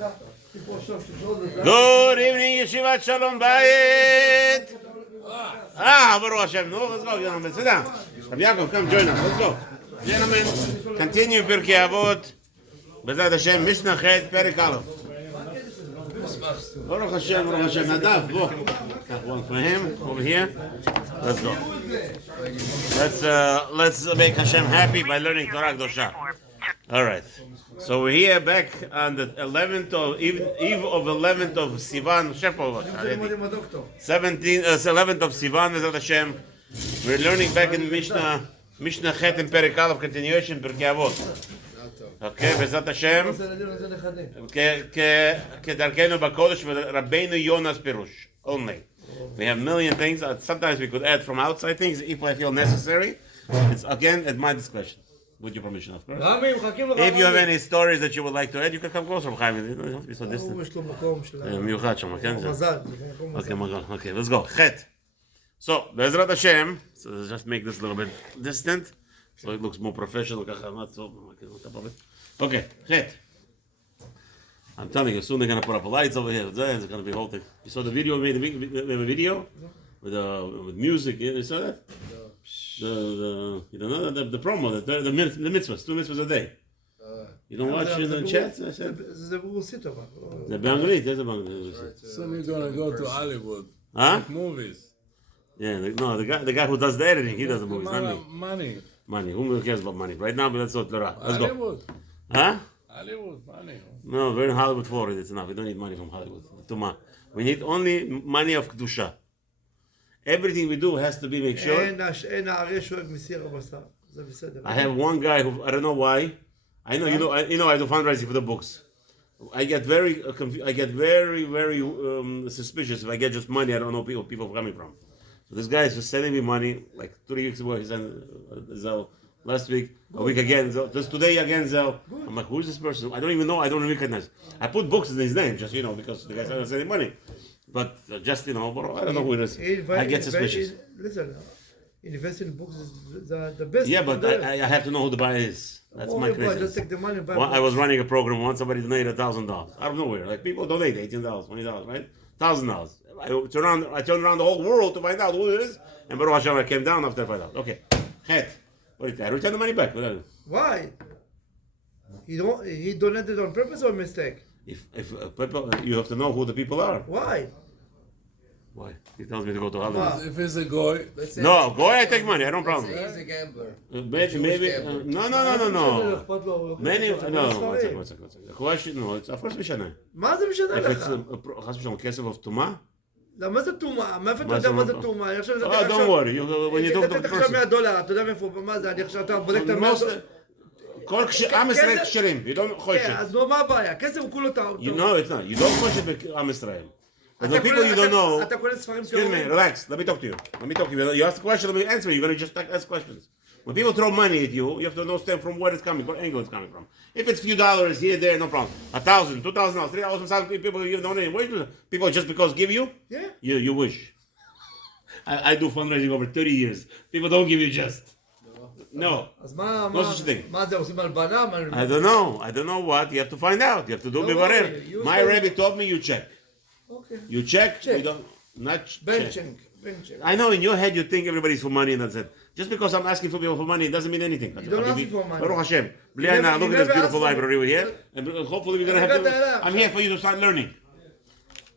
Good evening, Yeshivat Shalom Bayit. Baruch Hashem. No, let's go, gentlemen. Sit down. Rabbi Yaakov, come join us. Let's go. Gentlemen, continue Pirkey Avoth. B'ezrat Hashem, Mishnah Chet, Perek Aleph. Baruch Hashem, Baruch Hashem. Nadav, go. Got one for him over here. Let's go. Let's make Hashem happy by learning Torah Kedosha. All right. So we're here back on the 11th of eve of 11th of Sivan, 11th of Sivan, B'ezrat Hashem. We're learning back in Mishnah Chet and Perek Aleph, continuation Pirkei Avoth. Okay, B'ezrat Hashem. כדרכנו בקודש ורבינו Yonah's pirush only. We have a million things. Sometimes we could add from outside things if I feel necessary. It's again at my discretion. With your permission, of course. If you have any stories that you would like to add, you can come closer. You don't have to be so distant. Okay, let's go. Chet. So, B'ezrat Hashem. So let's just make this a little bit distant, so it looks more professional. Okay, Chet. I'm telling you, soon they're gonna put up lights over here. It's gonna be a whole thing. You saw the video? We made a video with music. You saw that? The promo, the mitzvahs, 2 mitzvahs a day. You don't watch in the chat? I said. The Bangladesh, there's a Bangladesh. Soon you're gonna go to Hollywood. Huh? Movies. Yeah, the guy who does the editing, he does the movies, not me. Money. Who cares about money? Right now, but let's go. Let's go. Huh? Hollywood, money. No, we're in Hollywood, Florida. It's enough. We don't need money from Hollywood. We need only money of Kedusha. Everything we do has to be make sure. I have one guy who I don't know why. I know I do fundraising for the books. I get very suspicious if I get just money. I don't know people coming from. So this guy is just sending me money. Like 3 weeks ago, he sent Zell. Last week, a week again. Just today again, Zell. I'm like, who is this person? I don't even know. I don't recognize. I put books in his name just because the guy started sending money. But just I don't know who it is. I get suspicious. Listen, investing in books is the best. Yeah, but I have to know who the buyer is. That's my crazy. Just take the money. I was running a program once. Somebody donated $1,000 out of nowhere. Like people donate $18, $20, right? $1,000. I turned around the whole world to find out who it is, and Baruch Hashem, I came down after I found out. Okay, Chet. What did I return the money back? Why? He donated on purpose or mistake? If people, you have to know who the people are. Why? He tells me to go to Hollywood. If it's a goy. No, goy, I take money. I don't problem. He's a gambler. Maybe. No. Many. No. One second. The question. No. It's of course משנה. מה זה משנה לך? If it's חס ושלום כסף of טומאה. מה זה טומאה? מאיפה אתה יודע מה זה טומאה? Don't worry. When you talk to the person. עכשיו $100, אתה יודע מאיפה, מה זה? אני עכשיו אתה בודק את $100. כל עם ישראל כשרים. You don't חושד. כן, אז מה הבעיה? כסף הוא כולו טוב. No, it's not. You don't חושד בעם ישראל. But the people you don't know. Excuse me, relax. Let me talk to you. You ask a question, let me answer you. You're going to just ask questions. When people throw money at you, you have to understand from where it's coming, what angle it's coming from. If it's a few dollars here, there, no problem. $1,000, $2,000, $3,000, some people give donate. People just because give you? Yeah. You wish. I do fundraising over 30 years. People don't give you just. No. No such thing. I don't know what. You have to find out. You have to do bivarer. My rabbi told me you check. Okay. You check. You don't not check. I know in your head you think everybody's for money and that's it. Just because I'm asking for people for money, it doesn't mean anything. You don't ask for money. Baruch Hashem. Look at this beautiful library over here. And hopefully we're going to have I'm here for you to start learning.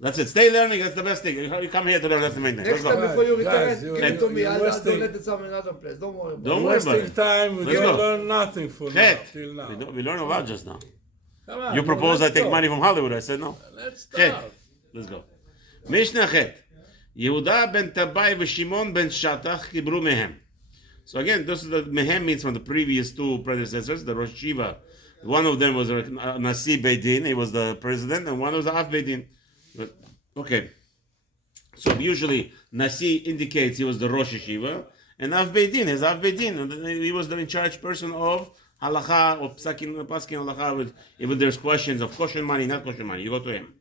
That's it. Stay learning. That's the best thing. You come here to learn. That's the main thing. Next time before you retire, give to me. I'll donate it some another place. Don't worry about it. Don't worry about it. Time. We don't learn nothing for now, till now. We learn a lot just now. Come on, you proposed I take money from Hollywood. I said no. Let's start. Let's go. Mishnah Chet. Yehuda ben Tabai v'Shimon ben Shatach kibru mehem. So again, this is the mehem means from the previous 2 predecessors, the Rosh Shiva. One of them was Nasi Beidin, he was the president, and one was the Av Beidin. Okay. So usually Nasi indicates he was the Rosh Shiva, and Av Beidin is Av Beidin. He was the in charge person of halacha or paskin halacha. Even there's questions of kosher money, not kosher money. You go to him.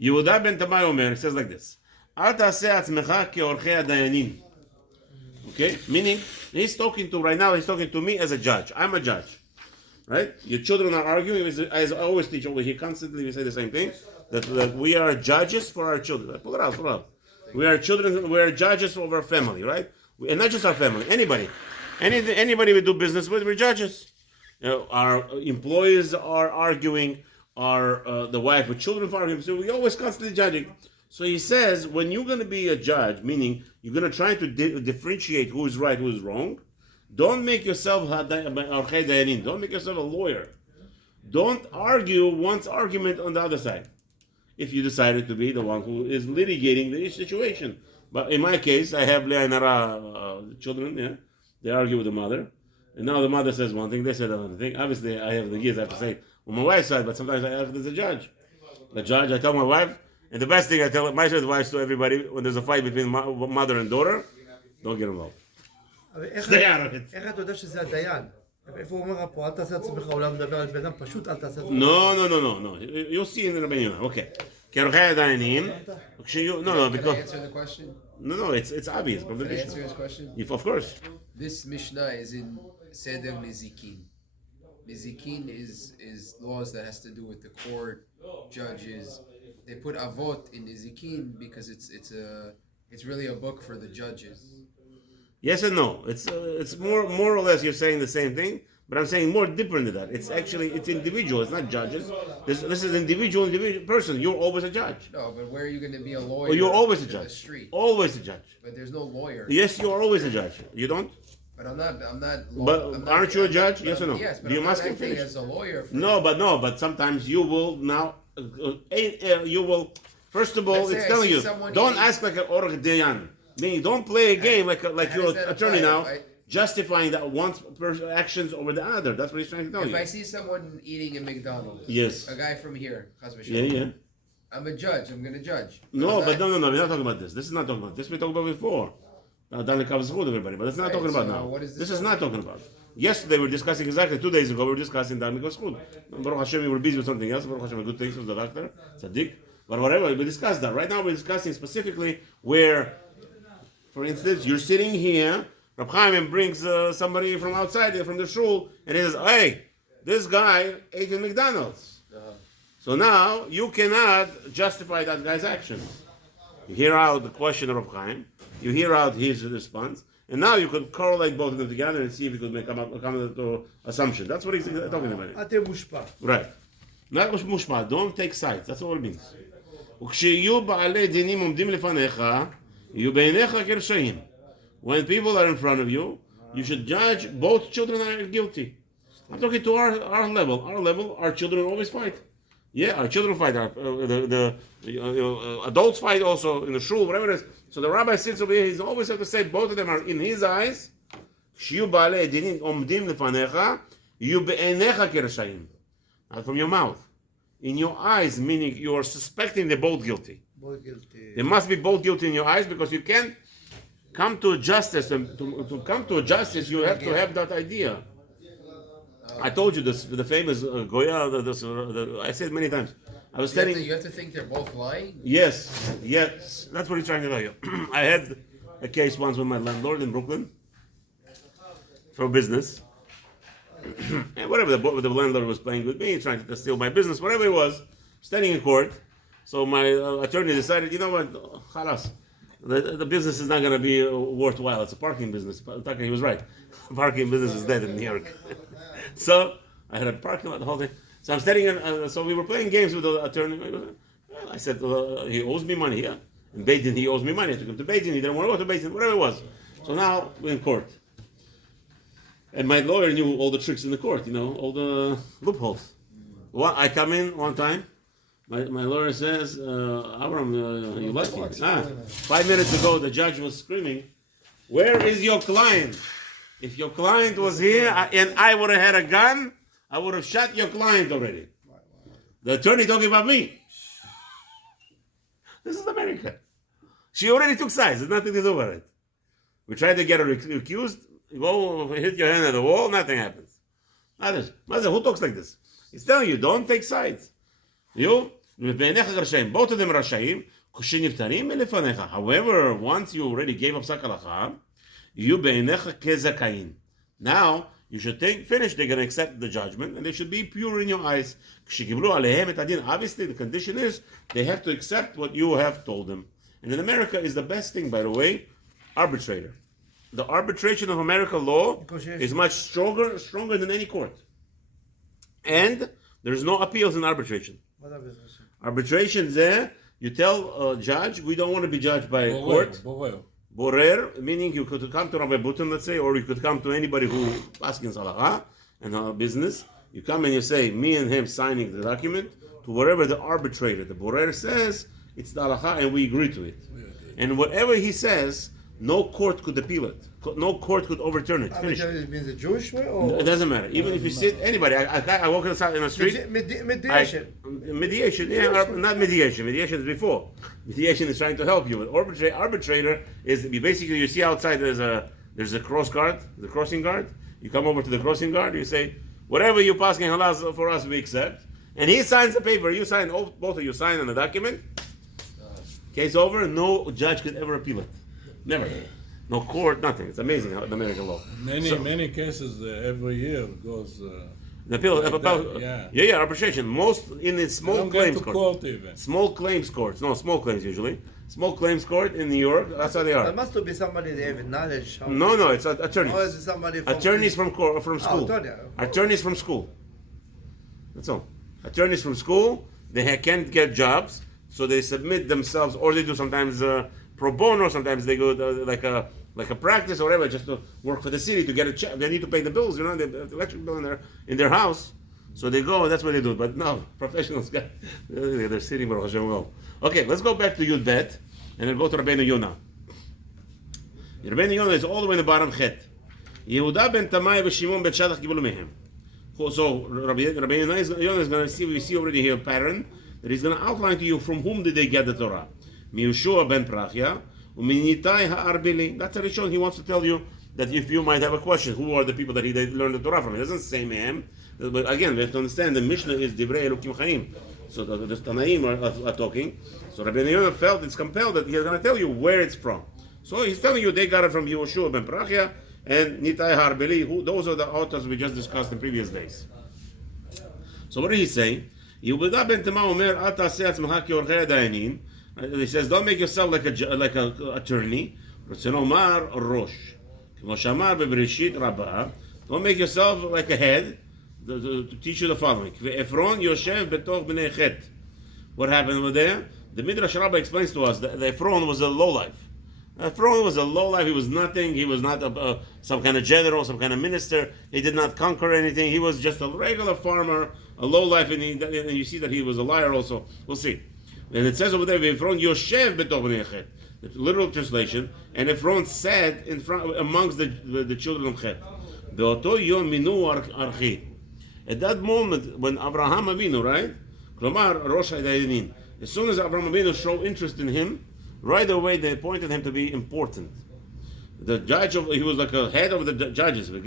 Yehuda ben Tabai Omer says like this. אל תעשה עצמך כאורחי הדיינים. Okay? Meaning, he's talking to me as a judge. I'm a judge. right? Your children are arguing. As I always teach over here, constantly we say the same thing, that we are judges for our children. Pull it out. We are children, we are judges of our family, right? And not just our family, anybody. Anybody we do business with, we're judges. Our employees are arguing, the wife with children are arguing, so we're always constantly judging. So he says, when you're going to be a judge, meaning you're going to try to differentiate who is right, who is wrong, don't make yourself don't make yourself a lawyer. Don't argue one's argument on the other side. If you decided to be the one who is litigating the situation. But in my case, I have children, yeah? They argue with the mother. And now the mother says one thing, they said another thing. Obviously, I have the years I have to say on my wife's side, but sometimes I act as a judge. The judge, I tell my wife, and the best thing I tell my advice to everybody, when there's a fight between mother and daughter, don't get involved. Stay out of it. איך אתה יודע שזה הדיין? איפה הוא אומר פה, אל תעשה עצמך אולי מדבר על בן אדם, פשוט אל תעשה עצמך. No. You'll see in the Rabeinu. Okay. No, because... Answer the question? No, it's obvious. Can I answer his question? Of course. This Mishnah is in Seder Nizikin. Nizikin is laws that has to do with the court, judges. They put Avoth in Nizikin because it's really a book for the judges. Yes and no. It's more or less you're saying the same thing, but I'm saying more different than that. It's individual. It's not judges. This is individual person. You're always a judge. No, but where are you going to be a lawyer? Well, you're always a in the judge. street? Always a judge. But there's no lawyer. Yes, you are always a judge. You don't? But I'm not. But aren't you a judge? Yes or no? Yes, but Do you I'm must not acting finish? as a lawyer. But sometimes you will now. You will. First of all, Let's say it's I telling see you someone don't eating- ask like an orach dayan. Meaning, don't play a game like How you're does an that attorney apply? now, justifying that one's actions over the other. That's what he's trying to tell If you. I see someone eating in McDonald's, Yes. a guy from here, Yeah. I'm a judge. I'm going to judge. No, I'm but not- no. We're not talking about this. This is not talking about this. We talked about before. Dali covers the everybody, but that's not Right, talking about so now. what is this This is talking not talking about. Yesterday we were discussing exactly 2 days ago. We were discussing Dali covers Baruch Hashem, we were busy with something else. Baruch Hashem, good things with the doctor, tzaddik. But whatever, we discussed that. Right now we're discussing specifically where, for instance, you're sitting here. Rab Chaim brings somebody from outside, from the shul, and he says, "Hey, this guy ate in McDonald's." So now you cannot justify that guy's actions. You hear out the question of Rab Chaim, you hear out his response, and now you could correlate both of them together and see if you could come to assumption. That's what he's talking about. אל תהיה מושפע. Right. Not mushma. Don't take sides. That's all it means. וכשיהיו בעלי דינים עומדים לפניך, יהיו בעיניך כרשעים. When people are in front of you, you should judge both children are guilty. I'm talking to our level. Our level, our children always fight. Yeah, our children fight. The adults fight also in the shul, whatever it is. So the rabbi sits over here. He's always have to say both of them are in his eyes. כשיהיו בעלי דינים עומדים לפניך, יהיו בעיניך כרשעים. Not from your mouth. In your eyes, meaning you are suspecting they're both guilty. They must be both guilty in your eyes because you can't come to a justice. And to come to a justice, you have to have that idea. I told you this, the famous Goya, I said it many times. I was telling You have to think they're both lying? Yes, that's what he's trying to tell you. I had a case once with my landlord in Brooklyn for business. And whatever the landlord was playing with me, trying to steal my business, whatever it was, standing in court. So my attorney decided, you know what, khalas, the business is not going to be worthwhile. It's a parking business. He was right. Parking business is dead in New York. So I had a parking lot, the whole thing. So I'm standing in, so we were playing games with the attorney. I said, he owes me money, yeah. In Beit Din, he owes me money. I took him to Beit Din. He didn't want to go to Beit Din, whatever it was. So now we're in court. And my lawyer knew all the tricks in the court, all the loopholes. I come in one time, my lawyer says, Avram, you lucky. 5 minutes ago, the judge was screaming, where is your client? If your client was here and I would have had a gun, I would have shot your client already. The attorney talking about me. This is America. She already took sides. There's nothing to do with it. We tried to get her accused. You go hit your hand at the wall, nothing happens. Who talks like this? He's telling you, don't take sides. Both of them rashayim. However, once you already gave up psak halacha, you beinecha kezakayin. Now you should finish, they're going to accept the judgment, and they should be pure in your eyes. Obviously, the condition is they have to accept what you have told them. And in America is the best thing, by the way, arbitrator. The arbitration of American law is much stronger than any court. And there's no appeals in arbitration. Arbitration there, you tell a judge, we don't want to be judged by a court. Borer, meaning you could come to Rabbi Button, let's say, or you could come to anybody who asks halacha and business. You come and you say, me and him signing the document to whatever the arbitrator, the borer says, it's the halacha and we agree to it. And whatever he says, no court could appeal it. No court could overturn it. Finish. It means the Jewish way? Or? It doesn't matter. Even if you sit, anybody, I walk inside in the street. Mediation. Mediation, yeah, not mediation. Mediation is before. Mediation is trying to help you. But arbitrator is basically, you see outside there's a cross guard, the crossing guard. You come over to the crossing guard, you say, whatever you pass halal for us, we accept. And he signs the paper. You sign, both of you sign on the document. Case over. No judge could ever appeal it. Never. No court, nothing. It's amazing how the American law. Many cases every year goes. The appeal, yeah, arbitration. Most in the small claims court. Small claims courts. No, small claims usually. Small claims court in New York. That's how they are. There must be somebody there with knowledge. No, it's attorneys. Or is it somebody from attorneys from school. Attorneys from school. That's all. Attorneys from school. They can't get jobs, so they submit themselves, or they do sometimes pro bono. Sometimes they go like a practice or whatever, just to work for the city to get a check. They need to pay the bills, the electric bill in their house. So they go, and that's what they do. But no, professionals, they're sitting, Baruch Hashem, well. Okay, let's go back to Yud Bet, and then go to Rabeinu Yonah. Rabeinu Yonah is all the way in the bottom, Chet. Yehuda ben Tamai v'Shimon ben Shatach kibulu mehem. So Rabeinu Yonah is going to see, we see already here a pattern, that he's going to outline to you from whom did they get the Torah. Miyushua ben Prachya, Uminitai ha'arbili. That's a Rishon. He wants to tell you that if you might have a question, who are the people that he learned the Torah from? He doesn't say mehem. But again, we have to understand the Mishnah is Divrei Elokim Chaim. So the Tanaim are talking. So Rabbi Yonah felt it's compelled that he's going to tell you where it's from. So he's telling you they got it from Yehoshua ben Prachya and Nitai Harbeli. Those are the authors we just discussed in previous days. So what did he say? Yehuda ben Tamah omer al taseh atzmacha keorchei hadayanin. He says, don't make yourself like a attorney. Don't make yourself like a head. To teach you the following. What happened over there? The Midrash Rabbah explains to us that the Ephron was a lowlife. Ephron was a lowlife. He was nothing. He was not some kind of general, some kind of minister. He did not conquer anything. He was just a regular farmer, a lowlife, and you see that he was a liar also. We'll see. And it says over there, Ephron Yoshev betoch bnei Chet. The literal translation, and Ephron sat in front amongst the children of Chet. Beoto yom minu archi. At that moment, when Abraham Avinu, right? Klomar Rosh Hadayanin. As soon as Abraham Avinu showed interest in him, right away they appointed him to be important. The judge he was like a head of the judges. What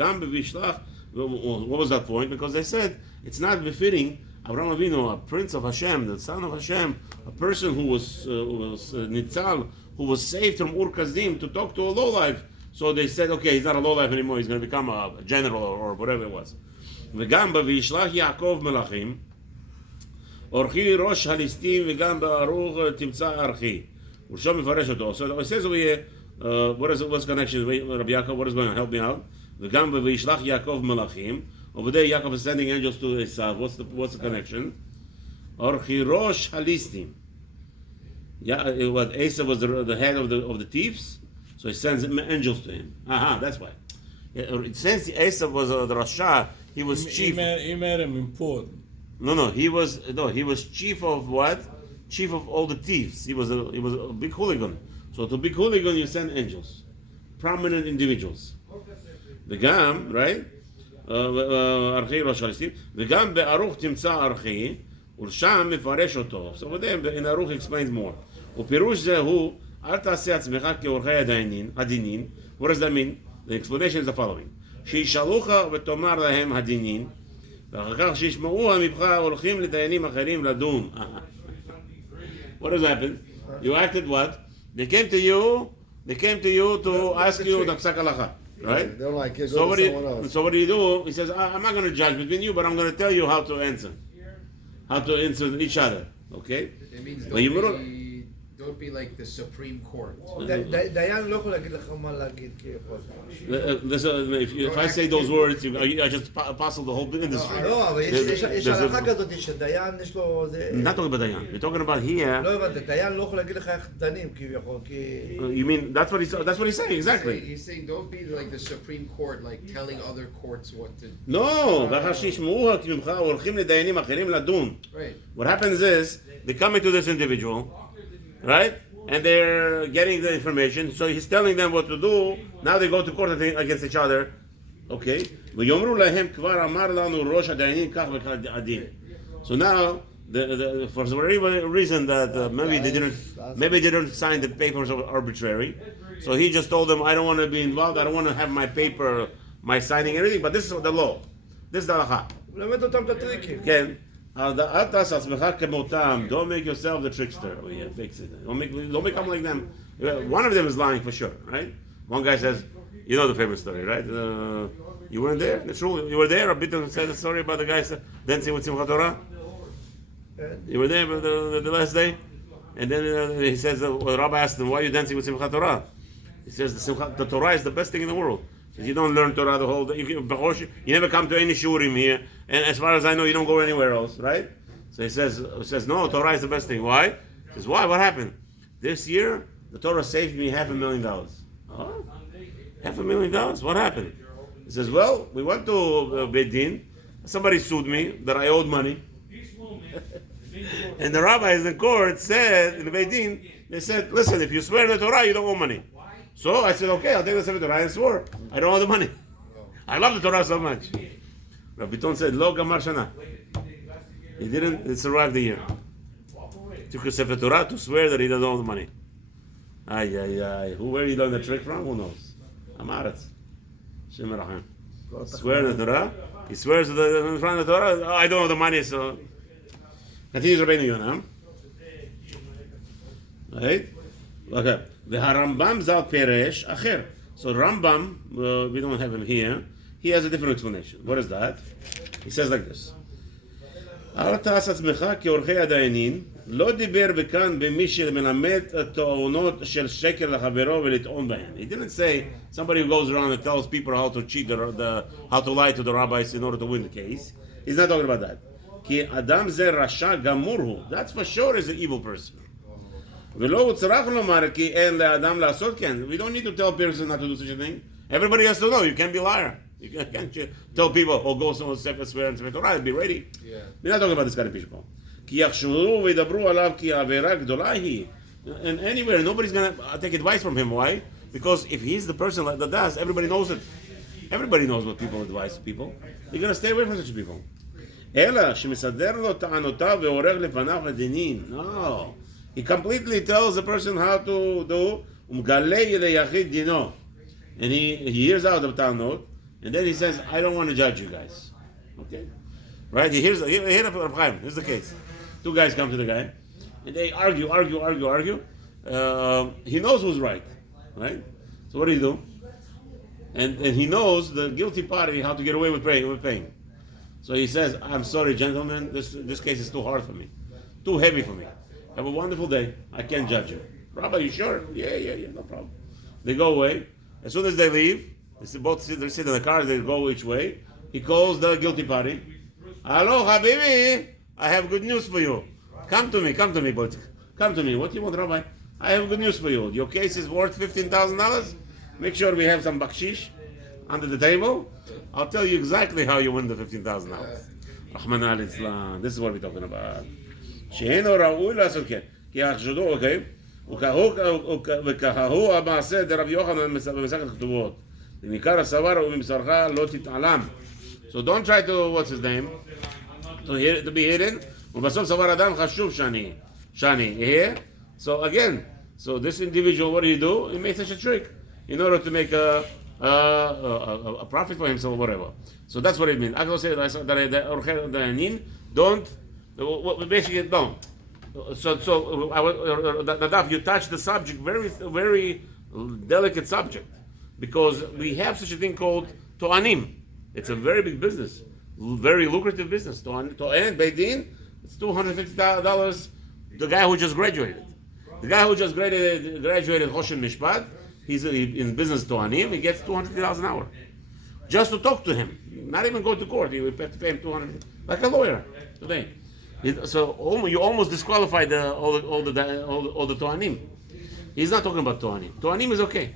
was that point? Because they said it's not befitting Abraham Avinu, a prince of Hashem, the son of Hashem, a person who was Nitzal, who was saved from Ur Kasdim, to talk to a lowlife. So they said, okay, he's not a lowlife anymore. He's going to become a general or whatever it was. וגם וישלח יעקב מלאכים, אורחי ראש הליסטים וגם בארוך תמצא ארכי. ושם מפרש אותו. So it says over here, what's the connection? Rabbi Yaakov, what is going on? Help me out. וגם וישלח יעקב מלאכים. Over there, Yaakov is sending angels to Esav. What's the connection? אורחי ראש הליסטים. What Esav was the head of the thieves, so he sends angels to him. That's why. Since Esav was the Rasha, he was chief. He made him important. No. He was chief of what? Chief of all the thieves. He was a big hooligan. So to big hooligan, you send angels, prominent individuals. וגם, right? ארכי ראש הליסטים. וגם בארוך תמצא ארכי, ולשם מפרש אותו. So over there, in Aruch explains more. ופירוש זה הוא, אל תעשה עצמך כאורחי הדינין. What does that mean? The explanation is the following. שישאלוך ותאמר להם הדינין, ואחר כך שישמעוה ממך הולכים לדיינים אחרים לדון. What has happened? You acted what? They came to you to ask you the psak halacha. right? They don't like it. So Go what, to do someone you, else. so what do you do? He says, I'm not going to judge between you, but I'm going to tell you how to answer each other. Okay? It means don't be like the Supreme Court. דיין לא יכול להגיד לך מה להגיד כביכול. If I say those words, I just apostle the whole industry. לא, אבל יש הלכה כזאת שדיין יש לו... Not talking about Dayan. We're talking about here. לא הבנתי, דיין לא יכול להגיד לך איך דנים כביכול, כי... You mean that's what he's saying exactly? He's saying don't be like the Supreme Court, like telling other courts what to. No, ואחר שישמעוה ממך הולכים לדיינים אחרים לדון. Right. What happens is they come into this individual, right? And they're getting the information. So he's telling them what to do. Now they go to court against each other. Okay. ויאמרו להם כבר אמר לנו ראש הדיינים כך וכך הדין. So now, for whatever reason that maybe they didn't sign the papers arbitrary. So he just told them, I don't want to be involved. I don't want to have my paper, my signing, everything. But this is the law. This is the halacha. הוא למד אותם את הטריקים. כן. אל תעשה עצמך כמותם. Don't make yourself the trickster. Oh, yeah, fix it. Don't become like them. One of them is lying for sure, right? One guy says, you know the famous story, right? You weren't there? It's true. You were there? A bit said the story about the guy dancing with Simchat Torah? You were there the last day? And then he says, the rabbi asked him, why are you dancing with Simchat Torah? He says, the Torah is the best thing in the world. He says, you don't learn Torah the whole day. You never come to any shurim here. And as far as I know, you don't go anywhere else, right? So he says, no, Torah is the best thing. Why? He says, why? What happened? This year, the Torah saved me $500,000. Oh, $500,000? What happened? He says, well, we went to Beit Din. Somebody sued me that I owed money. And the rabbis in court said, in the Beit Din, they said, listen, if you swear the Torah, you don't owe money. So I said, okay, I'll take the Sefer Torah and swore. I don't owe the money. I love the Torah so much. Rabbi Biton said, Lo Gamar Shana. He didn't survive the year. Took a Sefer Torah to swear that he doesn't owe the money. Where he learned the trick from? Who knows? Amaretz. Shem Rahim. Swear the Torah. He swears in front of the Torah. Oh, I don't owe the money, so. Continues Rabeinu Yonah. Right? Okay. The Harambam Zal Peresh Acher. So Rambam, we don't have him here. He has a different explanation. What is that? He says like this. אל תעש עצמך כעורכי הדיינים, לא דיבר בכאן במי שמלמד טעונות של שקר לחברו ולטעון בהן. He didn't say somebody who goes around and tells people how to cheat, how to lie to the rabbis in order to win the case. He's not talking about that. כי אדם זה רשע גמור הוא. That's for sure is an evil person. ולא הוא צריך לומר כי אין לאדם לעשות כן. We don't need to tell a person not to do such a thing. Everybody has to know. You can't be a liar. You can't tell people, oh, go someone swear and Torah, be ready. Yeah. We're not talking about this kind of people. כי יחשבו וידברו עליו כי העבירה גדולה היא. And anywhere, nobody's going to take advice from him. Why? Because if he's the person that does, everybody knows it. Everybody knows what people advise people. You're going to stay away from such people. אלא שמסדר לו טענותיו ועורך לפניו לדינין. No. He completely tells the person how to do, ומגלה ליחיד דינו. And he hears out the ta'anot, and then he says, I don't want to judge you guys. Okay? Right? Here's the case. Two guys come to the guy, and they argue. He knows who's right. Right? So what do you do? And he knows the guilty party how to get away with paying. So he says, I'm sorry, gentlemen, this case is too hard for me. Too heavy for me. Have a wonderful day. I can't judge you. Rabbi, you sure? Yeah, no problem. They go away. As soon as they leave, they sit in the car, they go each way. He calls the guilty party. Hello, Habibi, I have good news for you. Come to me, but come to me. What do you want, Rabbi? I have good news for you. Your case is worth $15,000. Make sure we have some bakshish under the table. I'll tell you exactly how you win the $15,000. Rahman al-Islam. This is what we're talking about. שאינו ראוי לעשות כן. כי יחשדו, אוקיי? וכהו המעשה דרבי יוחנן במסכת כתובות. ומעיקר הסבר ומבשרך לא תתעלם. So don't try to, what's his name? To be hidden. ובסוף סבר אדם חשוב שאני אהיה. So again, so this individual, what do? He made such a trick in order to make a profit for himself or whatever. So that's what it means. I can say that don't, basically don't. So Nadav, you touched the subject, very, very delicate subject. because we have such a thing called to'anim. It's a very big business, very lucrative business. To'an Beit Din, it's $250. The guy who just graduated. The guy who just graduated Choshen Mishpat, he's in business to'anim, he gets $250 an hour. Just to talk to him. Not even go to court. You have to pay him $200, like a lawyer today. So you almost disqualify all the to'anim. He's not talking about to'anim. To'anim is okay.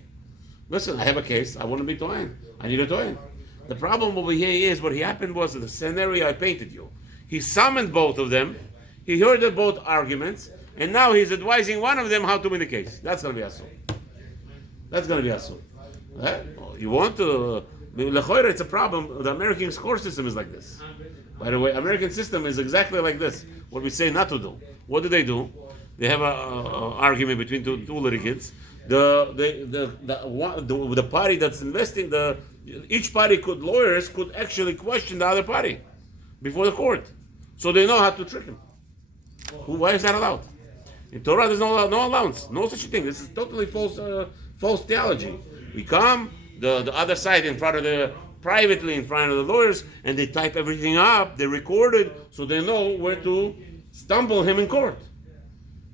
Listen, I have a case. I want to be to'an. I need a to'an. The problem over here is what happened was the scenario I painted you. He summoned both of them. He heard both arguments, and now he's advising one of them how to win the case. That's going to be asur. That's going to be asur. You want to? It's a problem. The American court system is like this. By the way, American system is exactly like this. What we say not to do. What do? They have an argument between two litigants. The party that's investing, each party lawyers could actually question the other party before the court, so they know how to trick him. Why is that allowed? In Torah, there's no allowance, no such a thing. This is totally false theology. We come the other side privately in front of the lawyers, and they type everything up. They record it, so they know where to stumble him in court.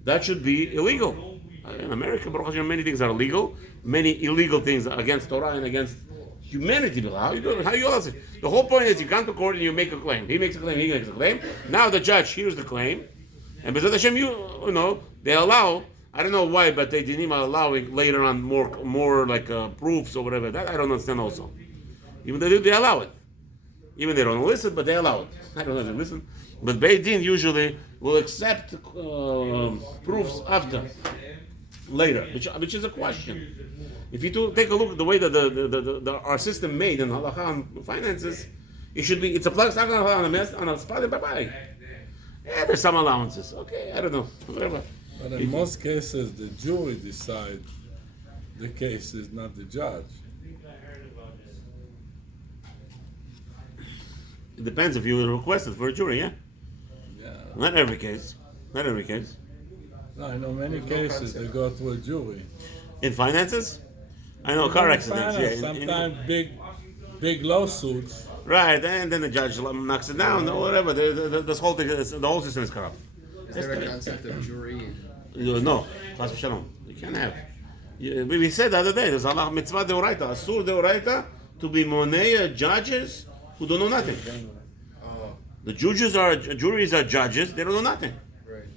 That should be illegal. In America, Baruch Hashem, many things are illegal. Many illegal things against Torah and against humanity. How you do it? How you allow it? The whole point is you come to court and you make a claim. He makes a claim. He makes a claim. Now the judge hears the claim, and B'ezrat Hashem, you know, they allow. I don't know why, but they didn't even allow it later on more like proofs or whatever. That I don't understand also. Even they allow it. Even they don't listen, but they allow it. I don't know if they listen. But Beit Din usually will accept proofs after, later, which is a question. If you take a look at the way that our system made in halacha and finances, it's a plug on a mess on a spot and bye-bye. Yeah, there's some allowances. Okay, I don't know. Whatever. But in most cases, the jury decides the case is not the judge. It depends if you request it for a jury, yeah? Yeah. Not every case. Not every case. No, I know many cases they go to a jury. In finances? I know car accidents, yeah. Sometimes big lawsuits. Right, and then the judge knocks it down or whatever. This whole thing, the whole system is corrupt. Is there a concept of jury? No, Chas v'shalom. You can't have. We said the other day, there's Allah mitzvah deoraita, asur deoraita, to be monei judges who don't know nothing. The juries are judges, they don't know nothing. Right.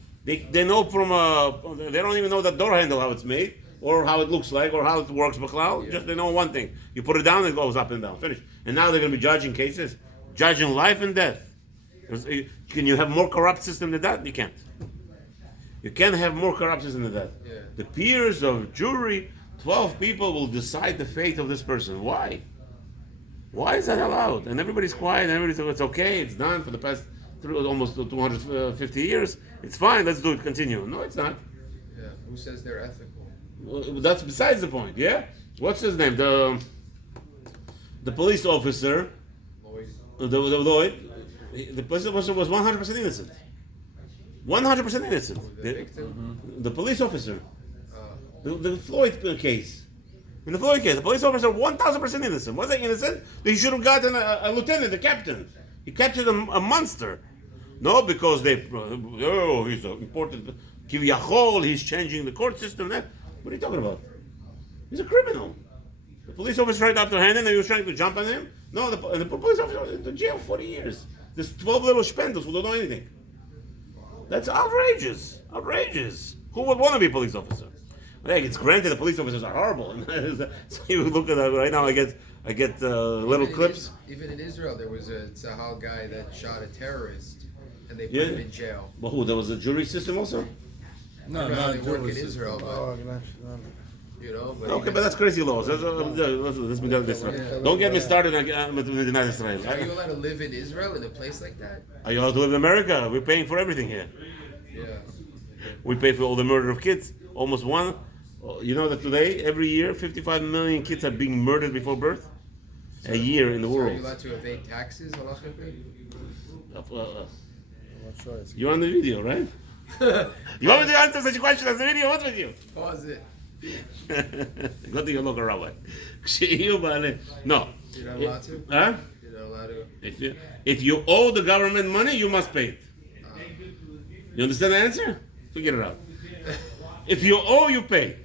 They know they don't even know the door handle, how it's made, or how it looks like, or how it works, b'chlal. Just they know one thing. You put it down, it goes up and down. Finish. And now they're going to be judging cases. Judging life and death. Can you have more corrupt system than that? You can't. You can't have more corrupt system than that. Yeah. The peers of jury, 12 people will decide the fate of this person. Why? Why is that allowed? And everybody's quiet, and everybody says, it's okay, it's done for the past almost 250 years. It's fine, let's do it, continue. No, it's not. Yeah. Who says they're ethical? Well, that's besides the point, yeah? What's his name? The police officer, Lloyd, the police officer was 100% innocent. 100% innocent. The victim? The police officer. The Floyd case. In the Floyd case, the police officer 1,000% innocent. Was he innocent? He should have gotten a lieutenant, a captain. He captured a monster. No, because he's important. Kiviyachol, he's changing the court system. What are you talking about? He's a criminal. The police officer tried up to hand him and he was trying to jump on him. No, the police officer was in jail 40 years. There's 12 little spenders who don't know anything. That's outrageous. Outrageous. Who would want to be a police officer? Like, it's granted the police officers are horrible. So you look at that right now. I get little clips. Even in Israel, there was a Tzahal guy that shot a terrorist, and they put him in jail. But who? There was a jury system also. No, I don't know how not they work in jury Israel, system. but you know. But Okay, but that's crazy laws. Let's be done with Israel. Don't get me started with the United States. Are you allowed to live in Israel in a place like that? Are you allowed to live in America? We're paying for everything here. Yeah. We pay for all the murder of kids. Almost one. You know that today, every year, 55 million kids are being murdered before birth? A year in the Are world. you allowed to evade taxes, halachically? You're on the video, right? You want me to answer such a question as the video? What's with you? Pause it. Go to your local rabbi. כשיהיו בעלי... No. You're not allowed to? Huh? You're not allowed to? If you owe the government money, you must pay it. You understand the answer? Figure it out. If you owe, you pay.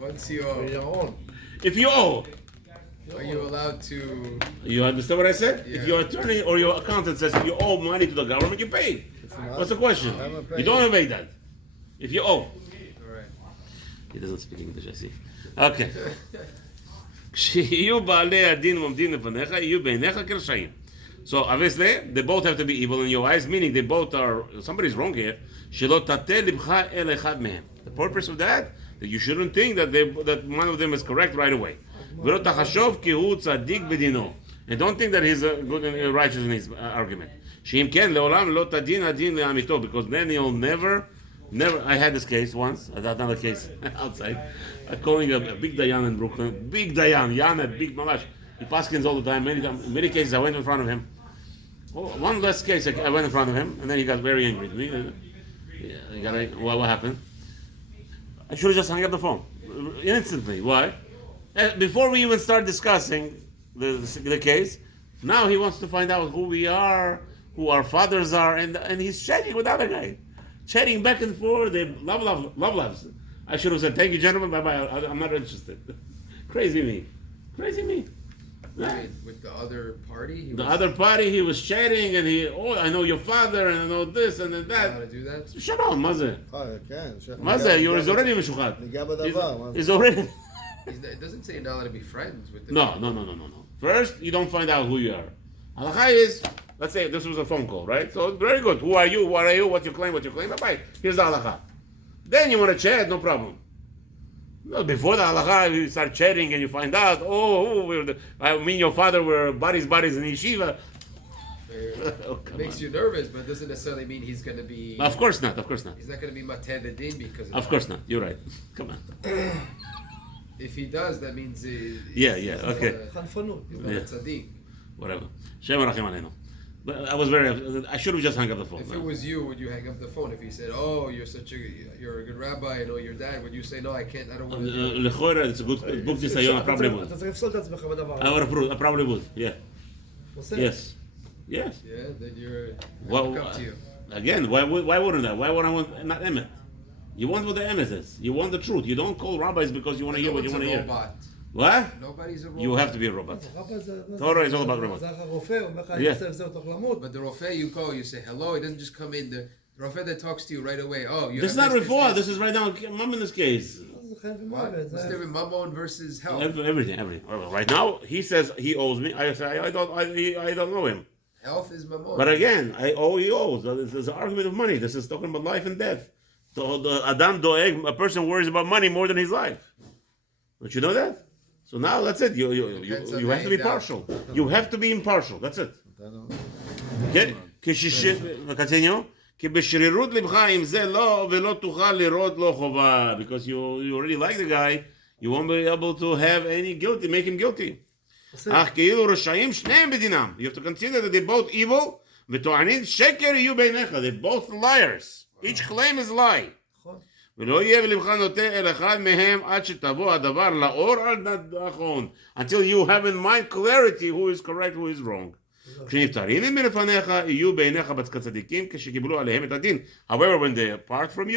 Once you On your own. If you owe, are you allowed to? you understand what I said? Yeah. If your attorney or your accountant says you owe money to the government, you pay. What's the question? You don't evade that. If you owe. All right. He doesn't speak English, I see. Okay. כשיהיו בעלי הדין עומדים לפניך, יהיו בעיניך כרשעים. So obviously, they both have to be evil in your eyes, meaning they both are, somebody's wrong here. שלא תטה לבך אל אחד מהם. The purpose of that you shouldn't think that one of them is correct right away. ולא תחשוב כי הוא צדיק בדינו. And don't think that he's good and righteous in his argument. שאם כן, לעולם לא תדין הדין לעמיתו, because then he'll never, I had this case once, another case outside. I'm calling a big Dayan in Brooklyn, big Dayan, Yana, big Mamash. He paskins all the time, many cases I went in front of him. Oh, one less case I went in front of him, and then he got very angry with me. What happened? I should have just hung up the phone instantly. Why? Before we even start discussing the case, now he wants to find out who we are, who our fathers are, and he's chatting with the other guy, chatting back and forth. They love. I should have said, "Thank you, gentlemen. Bye bye. I'm not interested." Crazy me. Right. With the other party? The other party, he was chatting, and I know your father, and I know this, and then How to that. do that? Shut up, מה זה? כן. מה זה? He's already משוחד. ניגע בדבר. מה זה? He's already... It doesn't say you're not allowed to be friends with the No. First, you don't find out who you are. Halakha is, let's say this was a phone call, right? So, very good. Who are you? What are you? What's your claim? Bye-bye. Here's the halakha. Then you want to chat, no problem. No, before the halakha, you start chatting and you find out, your father were buddies in yeshiva. Makes you nervous, but doesn't necessarily mean he's going to be... Of course not. He's not going to be mateh the din because of Of course not. You're right. Come on. If he does, that means he's okay. חנפנות. not a tzaddik. Whatever. Shem Rachim Aleinu. But I should have just hung up the phone. If it was you, would you hang up the phone? If he said, "Oh, you're a good rabbi, I know your dad," would you say, "No, I can't. I don't want to do it"? לכאורה, it's a good ניסיון, I probably would. אתה צריך לפסול את עצמך בדבר. I probably would, yeah. עושה. Yes. Yeah, then you're Well, look up to you. Again, why wouldn't I? Why would I want not emet? You want what the emet is. You want the truth. You don't call rabbis because you want to hear what you want to hear. Robot. What? Nobody's a robot. You have to be a robot. רבא זה... Torah is all about robot. זה הרופא, אומר לך, Yeah. יוסף זה אותו למות. But the rofeh, you go, you say hello. He doesn't just come in. The rofeh that talks to you right away. Oh, you. This is have not refuah. This is right now. Mom in this case. זה חיים What? ומוות. What's זה- different? Mammon versus health. Everything. Right now, he says he owes me. I say I don't know him. Health is mammon. But again, he owes. There's an argument of money. This is talking about life and death. The Adam Doeg, a person worries about money more than his life. Don't you know that? So now that's it. You have to be partial. You have to be impartial. That's it. Okay? Continue. כי בשרירות לבך עם זה לא ולא תוכל לראות לו חובה. Because you already like the guy, you won't be able to have any guilty, make him guilty. אך כאילו רשעים שניהם בדינם. You have to consider that they're both evil, וטוענים שקר יהיו בעיניך. They're both liars. Each claim is lie. ולא יהיה בלבך נוטה אל אחד מהם עד שתבוא הדבר לאור על נכון. Until you have in mind clarity who is correct, who is wrong. כשנפטרים מלפניך יהיו בעיניך כצדיקים כשקיבלו עליהם את הדין. However, when they depart from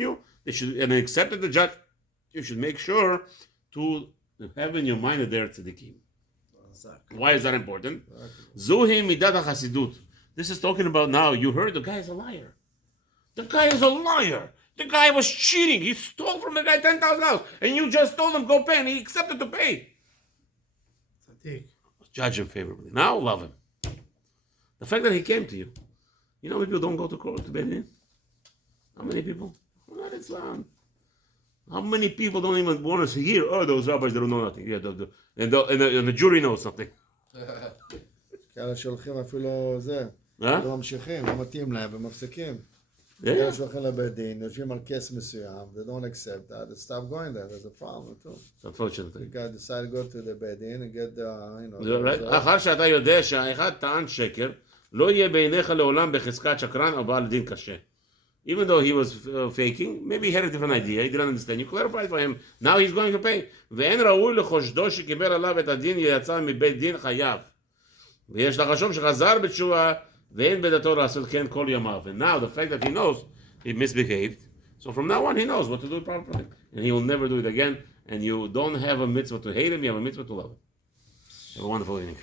you, they should, and accepted the judge, you should make sure to have in your mind that they're tzadikim. Why is that important? זוהי מידת החסידות. This is talking about now, you heard the guy is a liar. The guy is a liar. The guy was cheating. He stole from the guy $10,000, and you just told him go pay, and he accepted to pay. צדיק. Judge him favorably. Now love him. The fact that he came to you. You know, people don't go to court to Bedin. How many people? Not Islam. How many people don't even want to hear? Oh, those rabbis they don't know nothing. Yeah, and the jury knows something. כאלה שהולכים אפילו זה, לא ממשיכים, לא מתאים להם ומפסיקים. כאלה שהולכים לבית דין, יושבים על כס מסוים, they don't accept that, they stop going there, there's a problem too. Unfortunately. You gotta decide to go to the בית דין and get the, אחר שאתה יודע שהאחד טען שקר, לא יהיה בעיניך לעולם בחזקת שקרן או בעל דין קשה. even though he was faking, maybe he had a different idea, he didn't understand. You clarified for him, now he's going to pay. ואין ראוי לחושדו שקיבל עליו את הדין יצא מבית דין חייב. ויש לחשוב שחזר בתשובה ואין בדתו לעשות כן כל ימיו. And now the fact that he knows he misbehaved, so from now on he knows what to do properly. And he will never do it again. And you don't have a mitzvah to hate him, you have a mitzvah to love him. Have a wonderful evening.